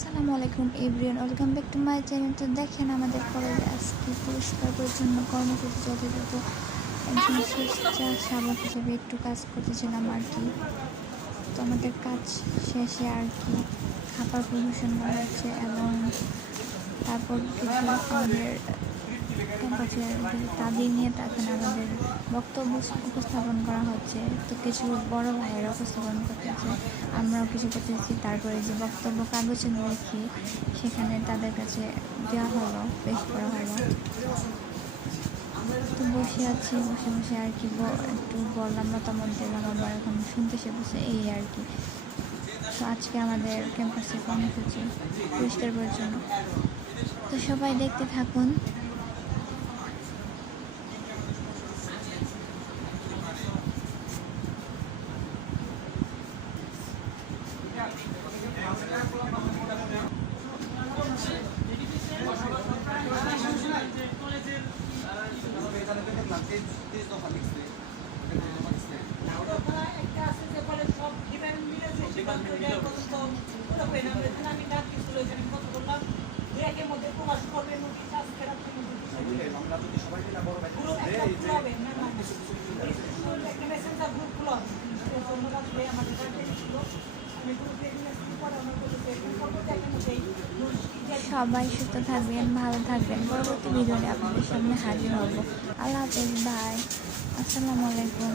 আসসালামু আলাইকুম, everyone. Welcome back to my channel. তো দেখেন, আমাদের কলেজে আজকে পরিষ্কার পরিচ্ছন্ন কর্মসূচি যথাযথ। একজন স্বেচ্ছা স্বেচ্ছাসেবক হিসেবে একটু কাজ করতেছিলাম আর কি। তো আমাদের কাজ শেষে আর কি খাবার পরিবেশন করা হচ্ছে এবং তারপর কিছু আমাদের তাদের নিয়ে তখন আমাদের বক্তব্য উপস্থাপন করা হচ্ছে, তো কিছু বড় ভাইয়েরা উপস্থাপন করতেছে আমরাও কিছু করতেছি তারপরে যে বক্তব্য কাগজে লিখে সেখানে তাদের কাছে দেওয়া হলো পেশ করা হলো। তো বসে আছি, বসে বসে আর কি একটু বললাম, মতামত দিলাম, আবার এখন শুনতেছে বসে, এই আর কি। তো আজকে আমাদের ক্যাম্পাসের কর্মসূচি পরিষ্কার পরিচ্ছন্ন। তো সবাই দেখতে থাকুন। একটা আছে যে বলে সব ডিপার্টমেন্ট মিলে যে সবাই সুস্থ থাকবেন, ভালো থাকবেন। পরবর্তী ভিডিওতে আপনাদের সামনে হাজির হব। আল্লাহ হাফেজ বাই আসসালামু আলাইকুম।